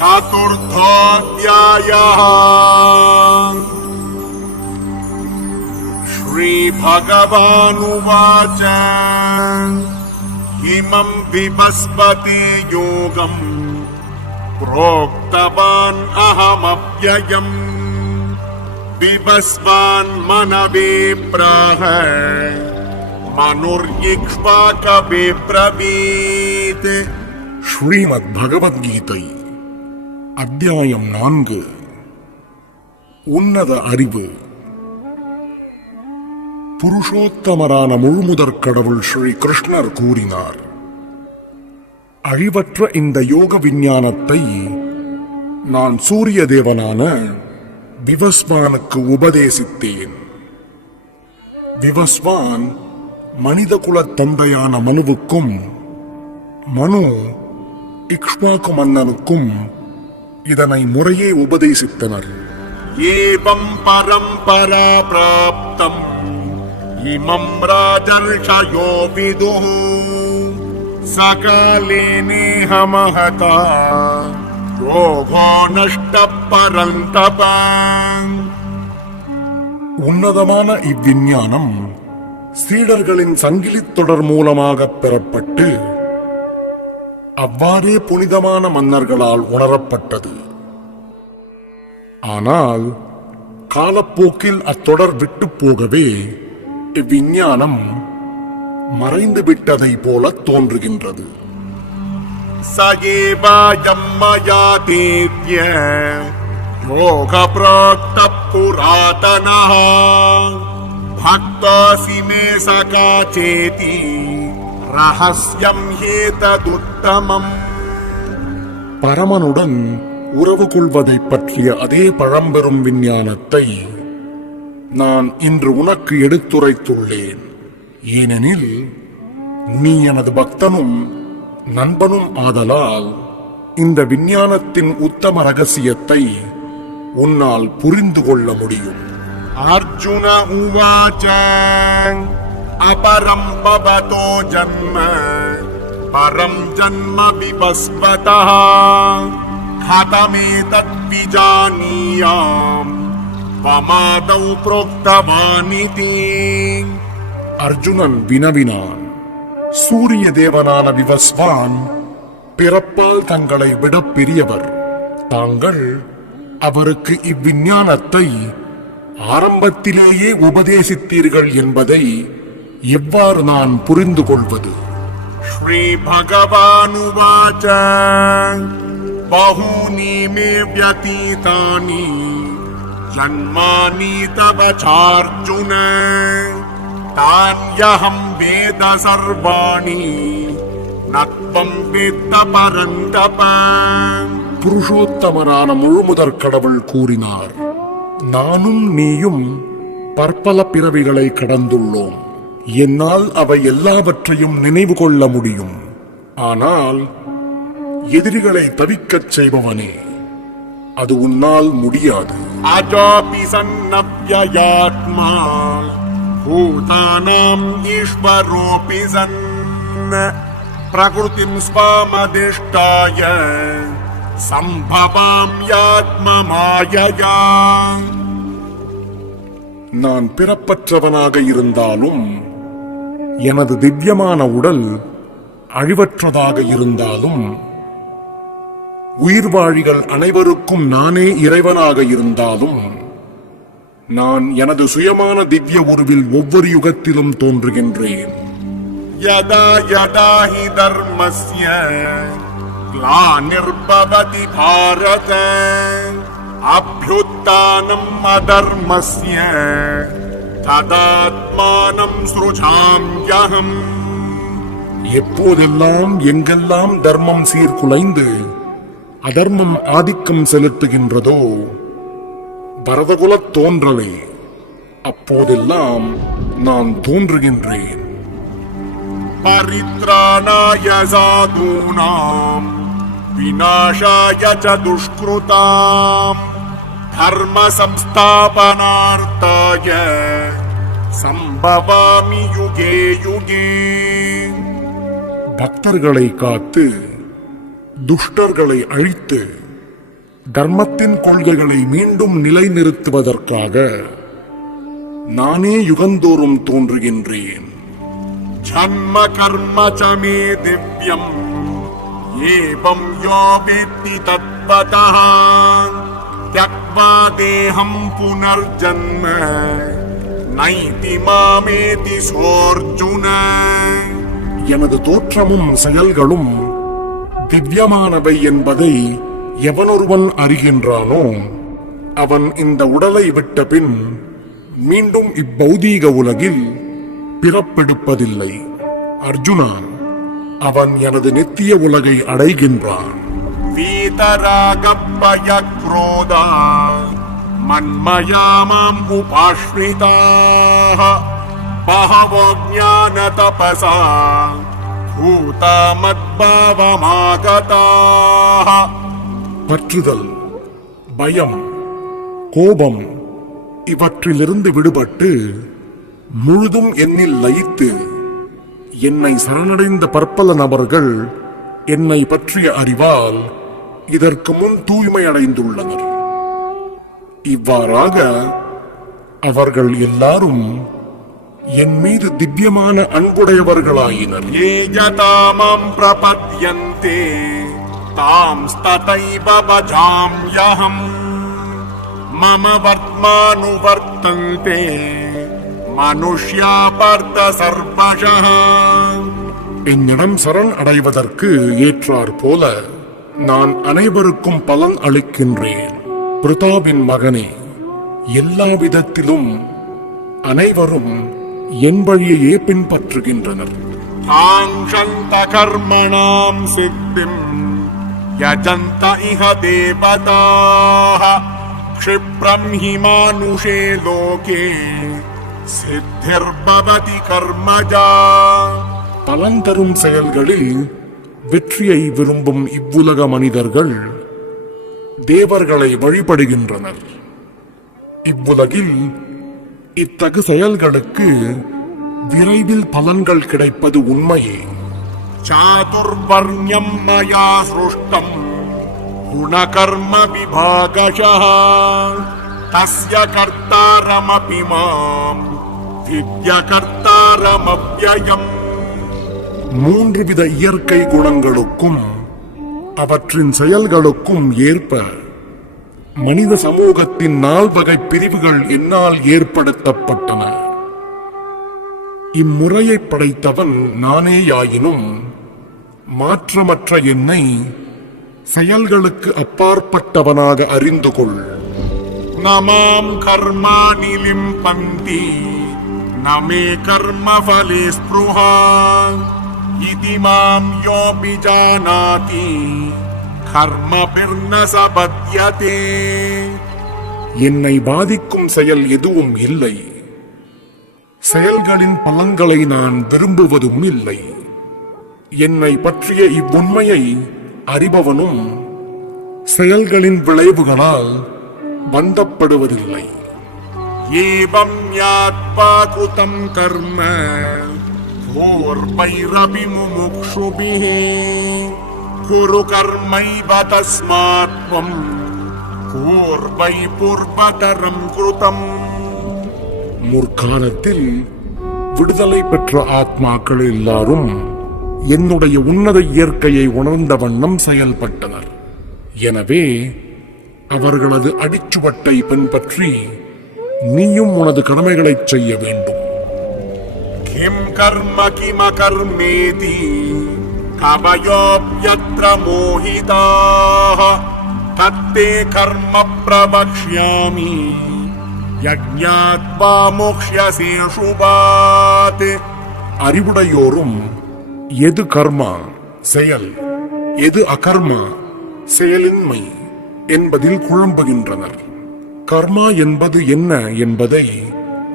चतुर्थाध्यायः श्रीभगवानुवाच इमं विभस्पति योगम् प्रोक्तवान् अहमव्ययम् बिभस्वान् मनवे प्राह मनुर्यिक्ष्वाकविब्रवीत् श्रीमद्भगवद्गीतै அத்தியாயம் நான்கு. உன்னத அறிவு. புருஷோத்தமரான முழுமுதற் கடவுள் ஸ்ரீ கிருஷ்ணர் கூறினார். அழிவற்ற இந்த யோக விஞ்ஞானத்தை நான் சூரிய தேவனான விவஸ்வானுக்கு உபதேசித்தேன். விவஸ்வான் மனித குலத் தந்தையான மனுவுக்கும் மனு இக்ஷ்மாக்கு மன்னனுக்கும் இதனை முறையே உபதேசித்தனர். ஏவம் பரம்பரா பிராப்தம். இமம் ராஜர்ஷயோ விது சகாலே நேஹ ரோகோ நஷ்ட பரந்தபாங் உன்னதமான இவ்விஞ்ஞானம் சீடர்களின் சங்கிலித் தொடர் மூலமாக பெறப்பட்டு அவ்வாறே புனிதமான மன்னர்களால் உணரப்பட்டது. ஆனால் காலப்போக்கில் அத்தொடர் விட்டு போகவே இவ்விஞ்ஞானம் மறைந்து விட்டதை போல தோன்றுகின்றது. சயேவாயம் மயா தேவ்ய யோக பிராப்த புராதனா பக்தாசி சகா சேதி ரகசியம் ஏததுத்தமம் பரமனுடன் உறவு கொள்வதை பற்றிய அதே பழம்பெரும் விஞ்ஞானத்தை நான் இன்று உனக்கு எடுத்துரைத்துள்ளேன். ஏனெனில் நீ எனது பக்தனும் நண்பனும் ஆதலால் இந்த விஞ்ஞானத்தின் உத்தம ரகசியத்தை உன்னால் புரிந்து கொள்ள முடியும். அர்ஜுன உவாச்ச. अपरं भवतो जन्म परं जन्म विपस्वतः कथमेतद्विजानीयाम् त्वमादौ प्रोक्तवानिति அர்ஜுனன் வினவினான் சூரிய தேவனான விவஸ்வான் பிறப்பால் தங்களை விட பெரியவர் தாங்கள் அவருக்கு இவ்விஞ்ஞானத்தை ஆரம்பத்திலேயே உபதேசித்தீர்கள் என்பதை இவ்வாறு நான் புரிந்து கொள்வது. ஸ்ரீ பகவானுவாச்ச பகூனி மே வியதீதானி ஜன்மானி தவ சார்ஜுன. வேத சர்வாணி. நத்வம் வேத்த புருஷோத்தமரான முழுமுதற் கடவுள் கூறினார் நானும் நீயும் பற்பல பிறவிகளை கடந்துள்ளோம். என்னால் அவை எல்லாவற்றையும் நினைவு கொள்ள முடியும். ஆனால் எதிரிகளை தவிக்கச் செய்பவனே அது உன்னால் முடியாது. அஜாபி சன்னவ்யாத்மா பூதானாம் ஈஸ்வரோபி சன்ன பிரகிருதிம் ஸ்வாமதிஷ்டாய சம்பவாம் யாத்மமாயயா நான் பிறப்பற்றவனாக இருந்தாலும் எனது திவ்யமான உடல் அழிவற்றதாக இருந்தாலும் உயிர் வாழிகள் அனைவருக்கும் நானே இறைவனாக இருந்தாலும் நான் எனது சுயமான திவ்ய உருவில் ஒவ்வொரு யுகத்திலும் தோன்றுகின்றேன். யதா யதா ஹி தர்மஸ்ய கிளானிர்பவதி பாரத அபியுத்தானம் அதர்மஸ்ய. ததாத்மானம் சுருஜாம்யகம் எப்போதெல்லாம் எங்கெல்லாம் தர்மம் சீர்குலைந்து அதர்மம் ஆதிக்கம் செலுத்துகின்றதோ பரதகுலத் தோன்றலே அப்போதெல்லாம் நான் தோன்றுகின்றேன். பரித்ராணாய சாதூனாம் விநாசாய ச துஷ்கிருதாம் தர்ம சம்ஸ்தாபனார்த்தாய सम्भवामि युगे युगे பக்தர்களை காத்து துஷ்டர்களை அழித்து தர்மத்தின் கொள்கைகளை மீண்டும் நிலைநிறுத்துவதற்காக நானே யுகந்தோறும் தோன்றுகின்றேன் जन्म कर्म च मे दिव्यम् एवं यो वेत्ति तत्त्वतः त्यक्त्वा देहम् पुनर्जन्म நைதி மாமேதி சோர்ஜுன. எனது தோற்றமும் செயல்களும் திவ்யமானவை என்பதை எவனொருவன் அறிகின்றானோ அவன் இந்த உடலை விட்ட பின் மீண்டும் இப்பௌதீக உலகில் பிறப்பெடுப்பதில்லை. அர்ஜுனா அவன் எனது நித்திய உலகை அடைகின்றான். வீதராக பய मन्मया माम् उपाश्रिताः बहवो ज्ञानतपसा भूता मद्भावमागताः பற்றுதல் பயம் கோபம் இவற்றிலிருந்து விடுபட்டு முழுதும் என்னில் லயித்து என்னை சரணடைந்த பற்பல நபர்கள் என்னை பற்றிய அறிவால் இதற்கு முன் தூய்மை அடைந்துள்ளனர் இவ்வாறாக அவர்கள் எல்லாரும் என் மீது திவ்யமான அன்புடையவர்களாயினர். ஏ ஜதாமம் பிரபத்யந்தே தாம் ஸ்ததைவ பஜாம்யஹம் மம வர்த்மானுவர்த்தந்தே மனுஷ்யா பர்த்த சர்வஷா என்னிடம் சரண் அடைவதற்கு ஏற்றார் போல நான் அனைவருக்கும் பலன் அளிக்கின்றேன். பிரதாபின் மகனே எல்லா விதத்திலும் அனைவரும் என் வழியையே பின்பற்றுகின்றனர் काङ्क्षन्त कर्मणाम् सिद्धिम् यजन्त इह देवताः क्षिप्रम् हि मानुषे लोके सिद्धिर्भवति कर्मजा பலன் தரும் செயல்களில் வெற்றியை விரும்பும் இவ்வுலக மனிதர்கள் தேவர்களை வழிபடுகின்றனர். இவ்வுலகில் இத்தகு செயல்களுக்கு விரைவில் பலன்கள் கிடைப்பது உண்மையே. சாதுர்வர்ணியம் மயா சிருஷ்டம் குணகர்ம விபாகஷா. தஸ்ய கர்த்தாரமபிமாம் மாம் திவ்ய கர்த்தாரமப்யயம் மூன்று வித இயற்கை குணங்களுக்கும் அவற்றின் செயல்களுக்கும் ஏற்ப மனித சமூகத்தின் நால்வகை பிரிவுகள் என்னால் ஏற்படுத்தப்பட்டன. இம்முறையை படைத்தவன் நானேயாயினும் மாற்றமற்ற என்னை செயல்களுக்கு அப்பாற்பட்டவனாக அறிந்து கொள். நமாம் கர்மாணி லிம்பந்தி நமே கர்மவலே ஸ்புருகா इति माम् योऽपि जानाति कर्मभिर्न स बध्यते என்னை பாதிக்கும் செயல் எதுவும் இல்லை செயல்களின் பலன்களை நான் விரும்புவதும் இல்லை என்னை பற்றிய இவ்வுண்மையை அறிபவனும் செயல்களின் விளைவுகளால் பந்தப்படுவதில்லை एवम् ज्ञात्वा कृतम् कर्म भूर्वैरपि मुमुक्षुभिः कुरु कर्मैव तस्मात् त्वम् पूर्वै पूर्वतरम् कृतम् முற்காலத்தில் விடுதலை பெற்ற ஆத்மாக்கள் எல்லாரும் என்னுடைய உன்னத இயற்கையை உணர்ந்த வண்ணம் செயல்பட்டனர் எனவே அவர்களது அடிச்சுவட்டை பின்பற்றி நீயும் உனது கடமைகளைச் செய்ய வேண்டும் किम् कर्म किमकर्मेति कवयोऽप्यत्र मोहिताः तत्ते कर्म प्रवक्ष्यामि यज्ञात्वा मोक्ष्यसे शुभात् அறிவுடையோரும் எது கர்மா செயல் எது அகர்மா செயலின்மை என்பதில் குழம்புகின்றனர் கர்மா என்பது என்ன என்பதை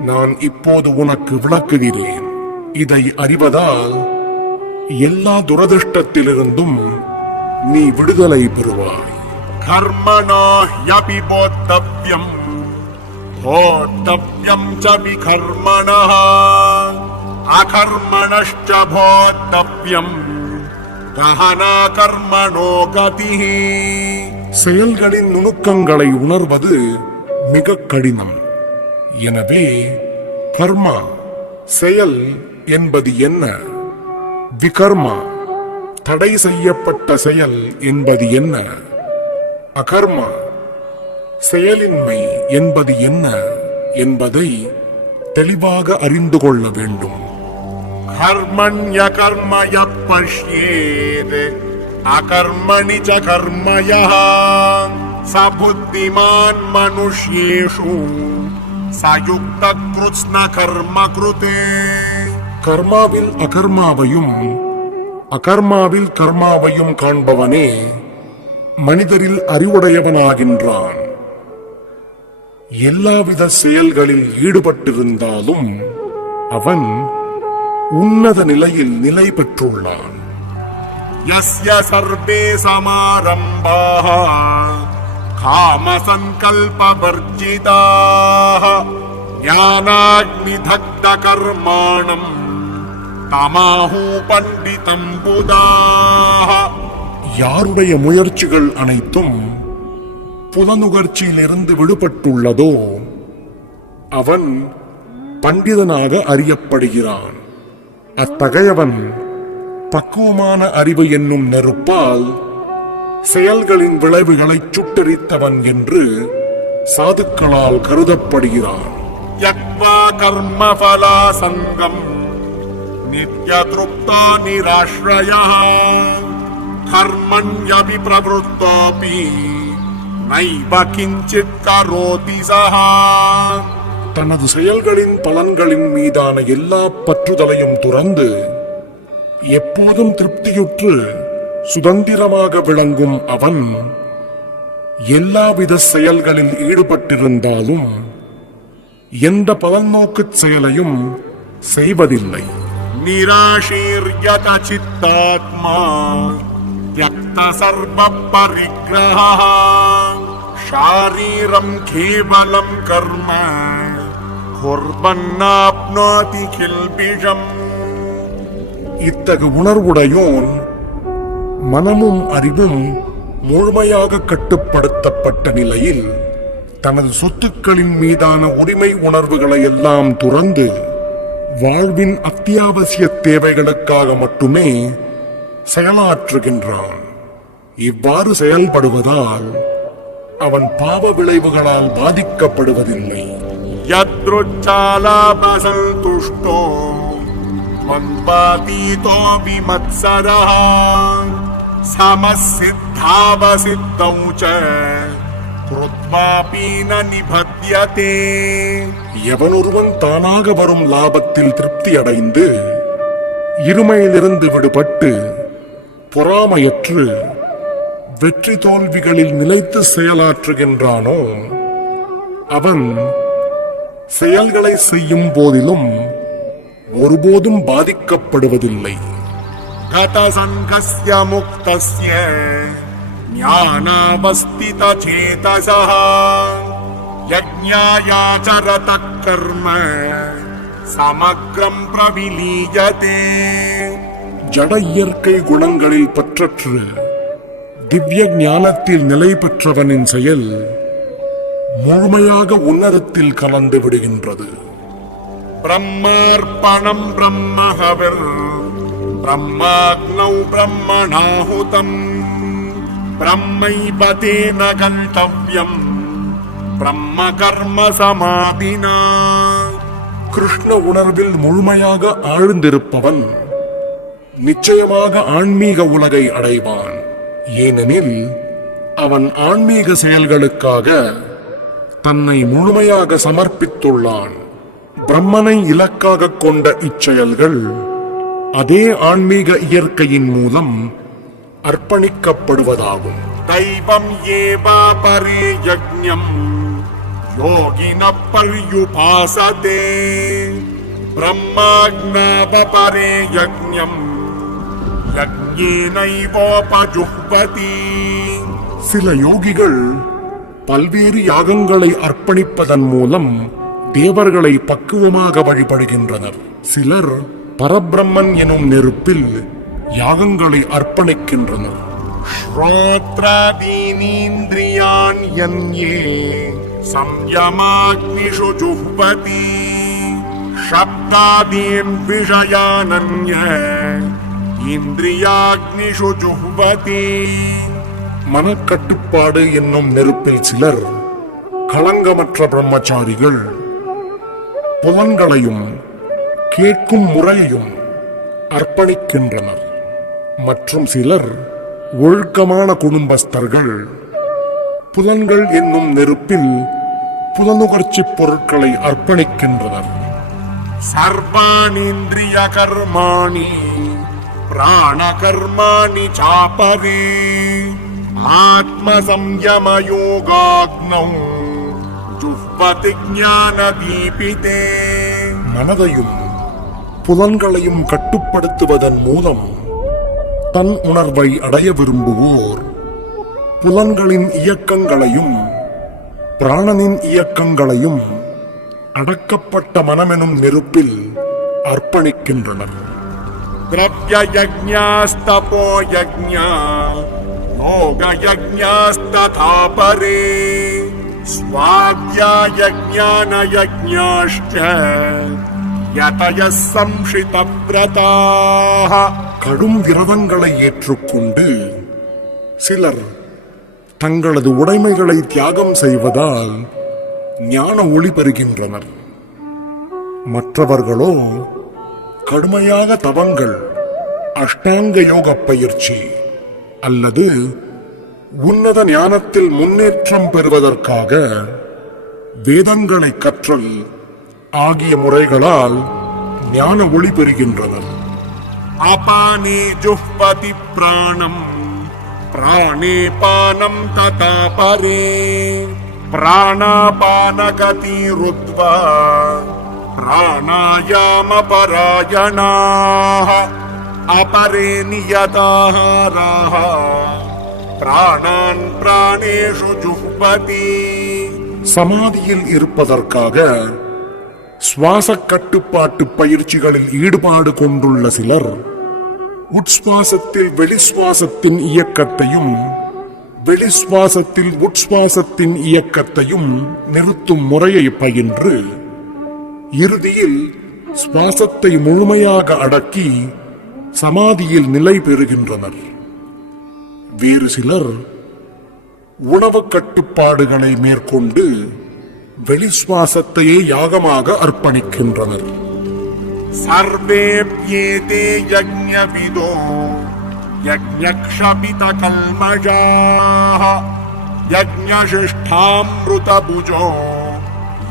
நான் இப்போது உனக்கு விளக்குகிறேன் இதை அறிவதால் எல்லா துரதிருஷ்டத்திலிருந்தும் நீ விடுதலை பெறுவாய். கர்மணா யபிபோத்தவ்யம் போத்தவ்யம் ச விகர்மணா அகர்மணஷ்ச போத்தவ்யம் கஹனா கர்மணோ கதிஹி செயல்களின் நுணுக்கங்களை உணர்வது மிக கடினம். எனவே கர்மா செயல் என்பது என்ன? விகர்மா தடை செய்யப்பட்ட செயல் என்பது என்ன? அகர்மா செயலின்மை என்பது என்ன என்பதை தெளிவாக அறிந்து கொள்ள வேண்டும். கர்மண்ய கர்மய பஷ்யேது அகர்மணி ச கர்மய சபுத்திமான் மனுஷ்யேஷு சயுக்த கிருத்ன கர்ம கிருதே கர்மாவில் அகர்மாவையும் அகர்மாவில் கர்மாவையும் காண்பவனே மனிதரில் அறிவுடையவனாகின்றான் எல்லாவித செயல்களில் ஈடுபட்டிருந்தாலும் அவன் உன்னத நிலையில் நிலை பெற்றுள்ளான் यस्य सर्वे समारम्भाः कामसङ्कल्पवर्जिताः ज्ञानाग्निदग्धकर्माणम् தமாஹூ பண்டிதம் யாருடைய முயற்சிகள் அனைத்தும் புலனுகர்ச்சியிலிருந்து விடுபட்டுள்ளதோ அவன் பண்டிதனாக அறியப்படுகிறான். அத்தகையவன் பக்குவமான அறிவு என்னும் நெருப்பால் செயல்களின் விளைவுகளை சுட்டரித்தவன் என்று சாதுக்களால் கருதப்படுகிறான். கர்மபலா சங்கம் नित्यतृप्तो निराश्रयः कर्मण्यपि प्रवृत्तोऽपि नैव किञ्चित् करोति सः தனது செயல்களின் பலன்களின் மீதான எல்லா பற்றுதலையும் துறந்து எப்போதும் திருப்தியுற்று சுதந்திரமாக விளங்கும் அவன் எல்லாவித செயல்களில் ஈடுபட்டிருந்தாலும் எந்த பலநோக்குச் செயலையும் செய்வதில்லை निराशीर्यत चित्तात्मा त्यक्त सर्वपरिग्रहः शारीरम् केवलम् कर्म कुर्वन्नाप्नोति किल्बिषम् இத்தகு உணர்வுடையோன் மனமும் அறிவும் முழுமையாக கட்டுப்படுத்தப்பட்ட நிலையில் தனது சொத்துக்களின் மீதான உரிமை உணர்வுகளை எல்லாம் துறந்து வாழ்வின் அத்தியாவசிய தேவைகளுக்காக மட்டுமே செயலாற்றுகின்றான் இவ்வாறு செயல்படுவதால் அவன் பாவ விளைவுகளால் பாதிக்கப்படுவதில்லை यदृच्छालाभसन्तुष्टो मन्वातीतो विमत्सरः समसिद्धावसिद्धौ च நிபத்தியதே. எவனொருவன் தானாக வரும் லாபத்தில் திருப்தி அடைந்து இருமையிலிருந்து விடுபட்டு பொறாமையற்று வெற்றி தோல்விகளில் நிலைத்து செயலாற்றுகின்றானோ அவன் செயல்களை செய்யும் போதிலும் ஒருபோதும் பாதிக்கப்படுவதில்லை. கதசங்கஸ்ய முக்தஸ்ய. ज्ञानावस्थितचेतसः यज्ञायाचरतः कर्म समग्रम् प्रविलीयते ஜட இயற்கை குணங்களில் பற்றற்று திவ்ய ஞானத்தில் நிலை பெற்றவனின் செயல் முழுமையாக உன்னதத்தில் கலந்து விடுகின்றது ब्रह्मार्पणम् ब्रह्महविर् ब्रह्माग्नौ ब्रह्मणाहुतम् ब्रह्मैव तेन गन्तव्यम् ब्रह्म कर्म समाधिना கிருஷ்ண உணர்வில் முழுமையாக ஆழ்ந்திருப்பவன் நிச்சயமாக ஆன்மீக உலகை அடைவான் ஏனெனில் அவன் ஆன்மீக செயல்களுக்காக தன்னை முழுமையாக சமர்ப்பித்துள்ளான் பிரம்மனை இலக்காக கொண்ட இச்செயல்கள் அதே ஆன்மீக இயற்கையின் மூலம் அர்ப்பணிக்கப்படுவதாகும். தைவம் ஏவா பரியஜம் யோகின பரியுபாசதே பிரம்மாஜ்ஞாப பரியஜம் யஜ்ஞேனைவோபஜுஹ்வதி சில யோகிகள் பல்வேறு யாகங்களை அர்ப்பணிப்பதன் மூலம் தேவர்களை பக்குவமாக வழிபடுகின்றனர். சிலர் பரபிரம்மன் எனும் நெருப்பில் யாகங்களை அர்ப்பணிக்கின்றனர் श्रोत्रादीनीन्द्रियाण्यन्ये संयमाग्निषु जुह्वति शब्दादीन् विषयानन्य इन्द्रियाग्निषु जुह्वति மனக்கட்டுப்பாடு என்னும் நெருப்பில் சிலர் களங்கமற்ற பிரம்மச்சாரிகள் புலன்களையும் கேட்கும் முறையையும் அர்ப்பணிக்கின்றனர் மற்றும் சிலர் ஒழுக்கமான குடும்பஸ்தர்கள். புலன்கள் என்னும் நெருப்பில் புலனுகர்ச்சி பொருட்களை அர்ப்பணிக்கின்றனர். சர்வாணிந்திரிய கர்மாணி பிராண கர்மாணி சாபவே ஆத்ம சம்யம யோகாக்னம் ஜுஹ்வதி தீபிதே மனதையும் புலன்களையும் கட்டுப்படுத்துவதன் மூலம் தன் உணர்வை அடைய விரும்புவோர் புலன்களின் இயக்கங்களையும் பிராணனின் இயக்கங்களையும் அடக்கப்பட்ட மனமெனும் நெருப்பில் அர்ப்பணிக்கின்றனர் द्रव्ययज्ञास्तपो यज्ञा योगयज्ञास्तथा परे स्वाध्यायज्ञानयज्ञाश्च யதய சம்ஷித பிரதாக கடும் விரதங்களை ஏற்றுக்கொண்டு சிலர் தங்களது உடைமைகளை தியாகம் செய்வதால் ஞான ஒளி பெறுகின்றனர். மற்றவர்களோ கடுமையாக தவங்கள் அஷ்டாங்க யோக பயிற்சி அல்லது உன்னத ஞானத்தில் முன்னேற்றம் பெறுவதற்காக வேதங்களை கற்றல் ஆகிய முறைகளால் ஞான ஒளி பெறுகின்றனர் अपाने जुह्वति प्राणम् प्राणे पानम् तथा परे प्राणापानगतिरुद्वा प्राणायामपरायणाः अपरे नियताहाराः प्राणान् प्राणेषु जुह्वति சமாதியில் இருப்பதற்காக சுவாச கட்டுப்பாட்டு பயிற்சிகளில் ஈடுபாடு கொண்டுள்ள சிலர் உட்சுவாசத்தில் வெளிசுவாசத்தின் இயக்கத்தையும் வெளிசுவாசத்தில் உட்சுவாசத்தின் இயக்கத்தையும் நிறுத்தும் முறையை பயின்று இறுதியில் சுவாசத்தை முழுமையாக அடக்கி சமாதியில் நிலை பெறுகின்றனர். வேறு சிலர் உணவு கட்டுப்பாடுகளை மேற்கொண்டு வெளிசுவாசத்தையே யாகமாக அர்ப்பணிக்கின்றனர். சர்வேப்யேதே யஜ்ஞவிதோ யஜ்ஞக்ஷபித கல்மஜாஹ யஜ்ஞசிஷ்டாமிருதபுஜோ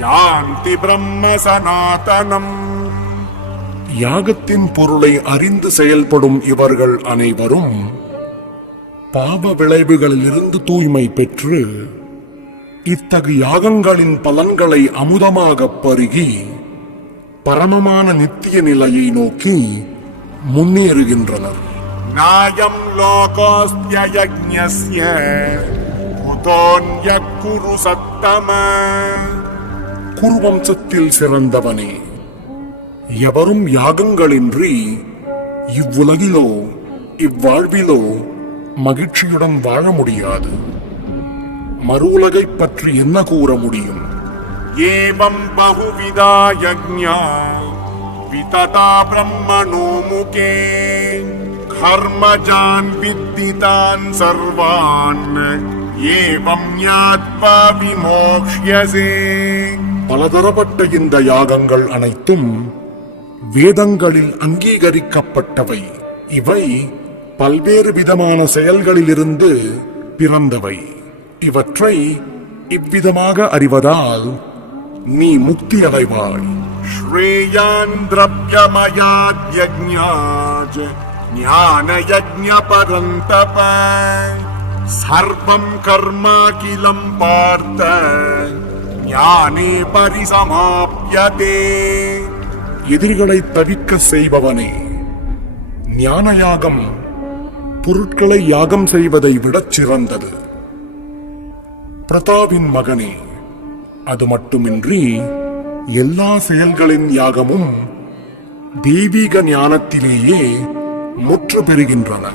யாந்தி பிரம்ம சனாதனம் யாகத்தின் பொருளை அறிந்து செயல்படும் இவர்கள் அனைவரும் பாவ விளைவுகளிலிருந்து தூய்மை பெற்று இத்தகு யாகங்களின் பலன்களை அமுதமாகப் பருகி பரமமான நித்திய நிலையை நோக்கி முன்னேறுகின்றனர். நாயம் லோகோஸ்ய குரு சத்தம. குருவம்சத்தில் சிறந்தவனே எவரும் யாகங்களின்றி இவ்வுலகிலோ இவ்வாழ்விலோ மகிழ்ச்சியுடன் வாழ முடியாது. மறுவுலகை பற்றி என்ன கூற முடியும்? ஏவம் பகுவிதா யஜ்ஞா விததா பிரம்மணோ முகே கர்மஜான் வித்திதான் சர்வான் ஏவம் ஞாத்வா விமோக்ஷ்யசே பலதரப்பட்ட இந்த யாகங்கள் அனைத்தும் வேதங்களில் அங்கீகரிக்கப்பட்டவை. இவை பல்வேறு விதமான செயல்களிலிருந்து பிறந்தவை. இவற்றை இவ்விதமாக அறிவதால் நீ முக்தி அடைவாய் ஸ்ரேயான் திரவியமயாத் ஞான யஜ்ஞ பரந்தப சர்வம் கர்மா கிலம் பார்த்த ஞானே பரிசமாப்யதே. எதிரிகளை தவிக்க செய்பவனே ஞான யாகம் பொருட்களை யாகம் செய்வதை விடச் சிறந்தது. பிரதாபின் மகனே அது மட்டுமின்றி எல்லா செயல்களின் யாகமும் தெய்வீக ஞானத்திலேயே முற்று பெறுகின்றன.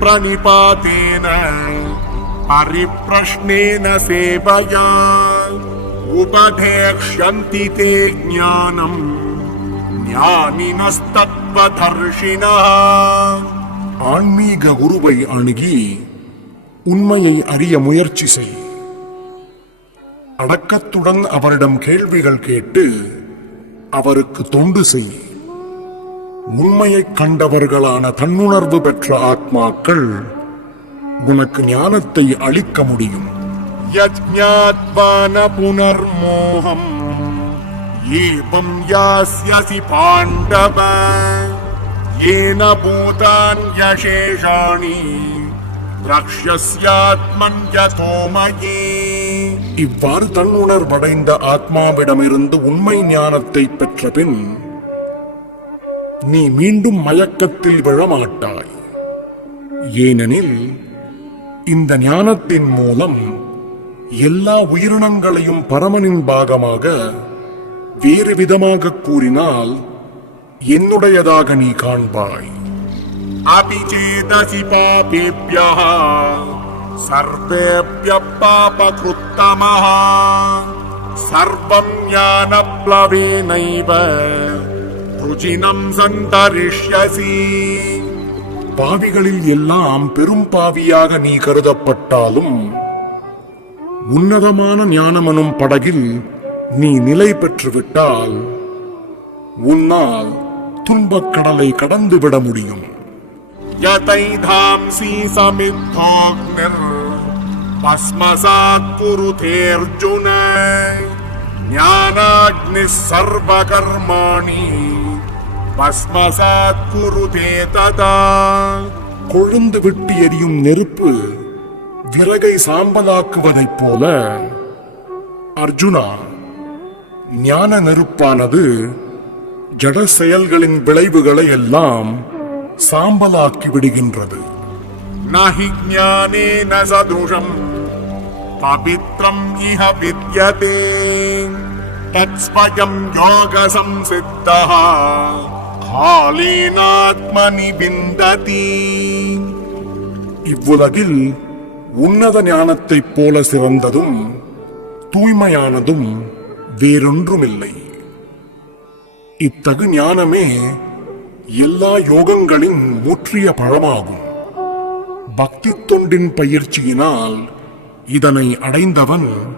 பிரணிபாதேன பரிப்பிரஷ்னேன சேவையா உபதேக்ஷந்தி தே ஞானம் ஞானினஸ்தத்வதர்ஷினா ஆன்மீக குருவை அணுகி உண்மையை அறிய முயற்சி செய். அடக்கத்துடன் அவரிடம் கேள்விகள் கேட்டு அவருக்கு தொண்டு செய். உண்மையை கண்டவர்களான தன்னுணர்வு பெற்ற ஆத்மாக்கள் உனக்கு ஞானத்தை அளிக்க முடியும். யஜ்ஞாத்வான புனர்மோகம். ஏபம் யாசியசி பாண்டவ. ஏன பூதான் யசேஷாணி திராட்சஸ்யாத்மன்யதோமயி இவ்வாறு தன்னுணர்வடைந்த ஆத்மாவிடமிருந்து உண்மை ஞானத்தை பெற்ற பின் நீ மீண்டும் மயக்கத்தில் விழமாட்டாய். ஏனெனில் இந்த ஞானத்தின் மூலம் எல்லா உயிரினங்களையும் பரமனின் பாகமாக வேறு விதமாக கூறினால் என்னுடையதாக நீ காண்பாய். अपि चेदसि पापेभ्यः सर्वेभ्यः पापकृत्तमः सर्वं ज्ञानप्लवेनैव रुचिनं सन्तरिष्यसि பாவிகளில் எல்லாம் பெரும் பாவியாக நீ கருதப்பட்டாலும் உன்னதமான ஞானமனும் படகில் நீ நிலை பெற்றுவிட்டால் உன்னால் துன்பக் கடலை கடந்து விட முடியும் यतैधांसि समिद्धोऽग्निर् भस्मसात् कुरुतेऽर्जुन ज्ञानाग्निः सर्वकर्माणि भस्मसात् कुरुते तदा கொழுந்து விட்டு எரியும் நெருப்பு விறகை சாம்பலாக்குவதைப் போல அர்ஜுனா ஞான நெருப்பானது ஜட செயல்களின் விளைவுகளை எல்லாம் சாம்பலாக்கி விடுகின்றது நஹி ஞானேன சதுஷம் பவித்ரம் இஹ வித்யதே. தத்ஸ்வயம் யோக சம்சித்தா காலீனாத்மனி விந்ததி. இவ்வுலகில் உன்னத ஞானத்தைப் போல சிறந்ததும் தூய்மையானதும் வேறொன்றுமில்லை. இத்தகு ஞானமே எல்லா யோகங்களின் முற்றிய பழமாகும். பக்தி தொண்டின் பயிற்சியினால் இதனை அடைந்தவன்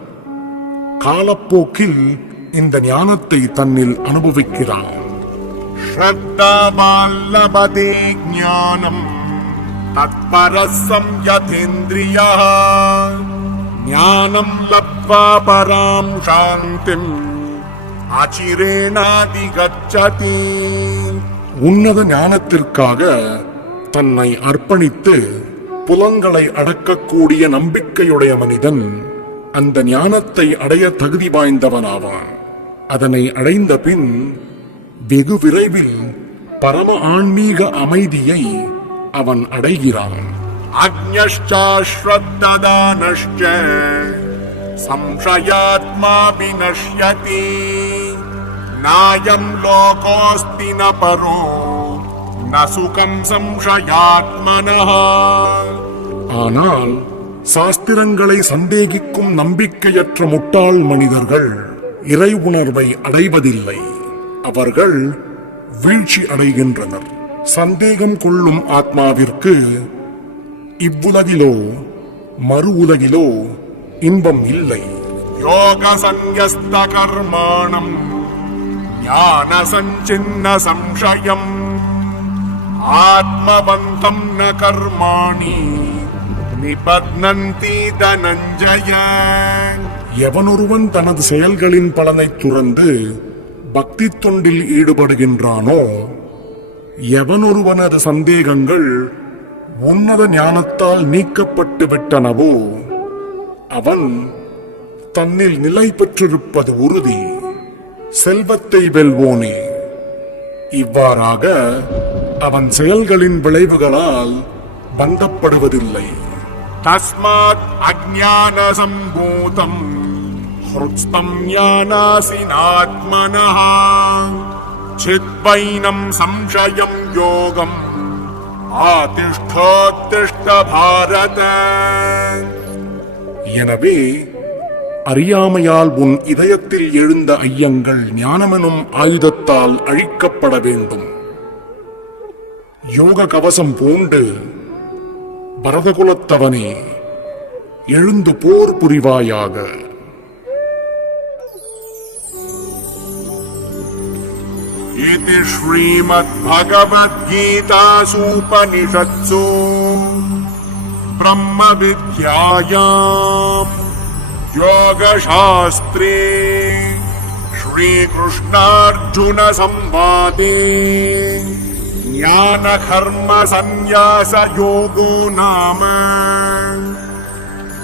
காலப்போக்கில் இந்த ஞானத்தை தன்னில் அனுபவிக்கிறான். ஸ்ரத்தாபால்லபதே ஞானம் தத்பரசம் யதேந்திரியா ஞானம் லப்வா பராம் சாந்திம் அச்சிரேணாதிகச்சதே உன்னத ஞானத்திற்காக தன்னை அர்ப்பணித்து புலங்களை அடக்கக்கூடிய நம்பிக்கையுடைய மனிதன் அந்த ஞானத்தை அடைய தகுதி வாய்ந்தவனாவான். அதனை அடைந்த பின் வெகு விரைவில் பரம ஆன்மீக அமைதியை அவன் அடைகிறான். அக்ஞாஸ்ரத்ததானஷ்ட சம்சயாத்மா வினஷ்யதீ. विनश्यति नायम् लोकोऽस्ति न परो न सुखम् संशयात्मनः ஆனால் சாஸ்திரங்களை சந்தேகிக்கும் நம்பிக்கையற்ற முட்டாள் மனிதர்கள் இறை உணர்வை அடைவதில்லை அவர்கள் வீழ்ச்சி அடைகின்றனர் சந்தேகம் கொள்ளும் ஆத்மாவிற்கு இவ்வுலகிலோ மறு உலகிலோ இன்பம் இல்லை ஞான சஞ்சின்ன சம்சயம் ஆத்மவந்தம் ந கர்மாணி. நிபத்னந்தி தனஞ்சய. எவனொருவன் தனது செயல்களின் பலனைத் துறந்து பக்தி தொண்டில் ஈடுபடுகின்றானோ எவனொருவனது சந்தேகங்கள் உன்னத ஞானத்தால் நீக்கப்பட்டு விட்டனவோ அவன் தன்னில் நிலை பெற்றிருப்பது உறுதி. செல்வத்தை வெல்வோனே. இவ்வாறாக அவன் செயல்களின் விளைவுகளால் பந்தப்படுவதில்லை. தஸ்மாத் அஜான சம்பூதம் ஹிருத்ஸ்தம் ஞானாசினாத்மனா சித்வைனம் சம்சயம் யோகம் ஆதிஷ்டோத்திஷ்ட எனவே அறியாமையால் உன் இதயத்தில் எழுந்த ஐயங்கள் ஞானமெனும் ஆயுதத்தால் அழிக்கப்பட வேண்டும் யோக கவசம் பூண்டு பரதகுலத்தவனே எழுந்து போர் புரிவாயாக इति श्रीमद्भगवद्गीतासूपनिषत्सु ब्रह्मविद्यायाम् योगशास्त्रे श्रीकृष्णार्जुनसंवादे। योगो नाम।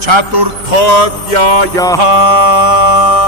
चतुर्थोऽध्यायः।